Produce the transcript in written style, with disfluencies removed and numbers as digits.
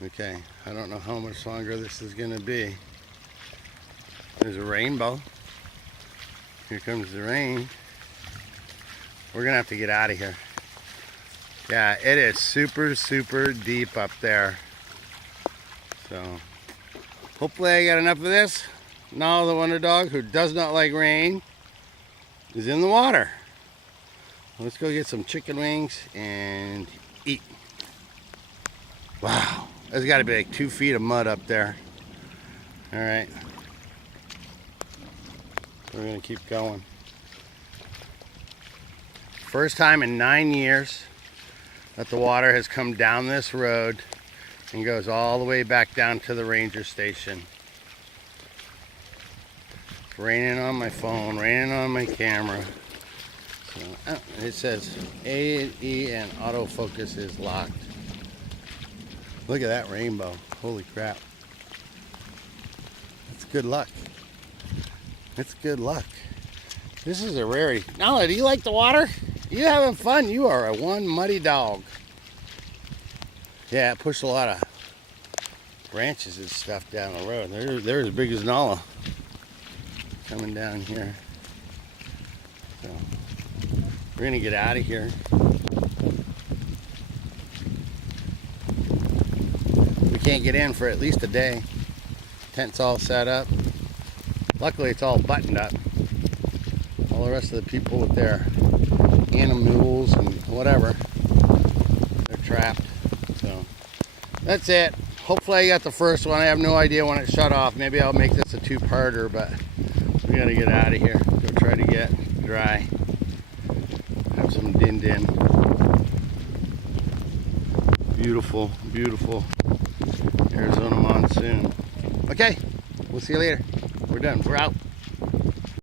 Okay, I don't know how much longer this is gonna be. There's a rainbow. Here comes the rain. We're gonna have to get out of here. Yeah, it is super, super deep up there. So, hopefully I got enough of this. Now the wonder dog, who does not like rain, is in the water. Let's go get some chicken wings and eat. Wow, there's gotta be like 2 feet of mud up there. All right, we're gonna keep going. First time in 9 years that the water has come down this road and goes all the way back down to the ranger station. It's raining on my phone, raining on my camera. So, it says A&E and autofocus is locked. Look at that rainbow. Holy crap. That's good luck. That's good luck. This is a rarity. Nala, do you like the water? You having fun? You are a one muddy dog. Yeah, it pushed a lot of branches and stuff down the road. They're as big as Nala coming down here. So we're gonna get out of here. We can't get in for at least a day. Tent's all set up. Luckily it's all buttoned up. All the rest of the people with their animals and whatever, they're trapped. So that's it. Hopefully I got the first one. I have no idea when it shut off. Maybe I'll make this a two-parter, but we gotta get out of here. Go try to get dry. Have some din-din. Beautiful, beautiful Arizona monsoon. Okay, we'll see you later. We're done. We're out.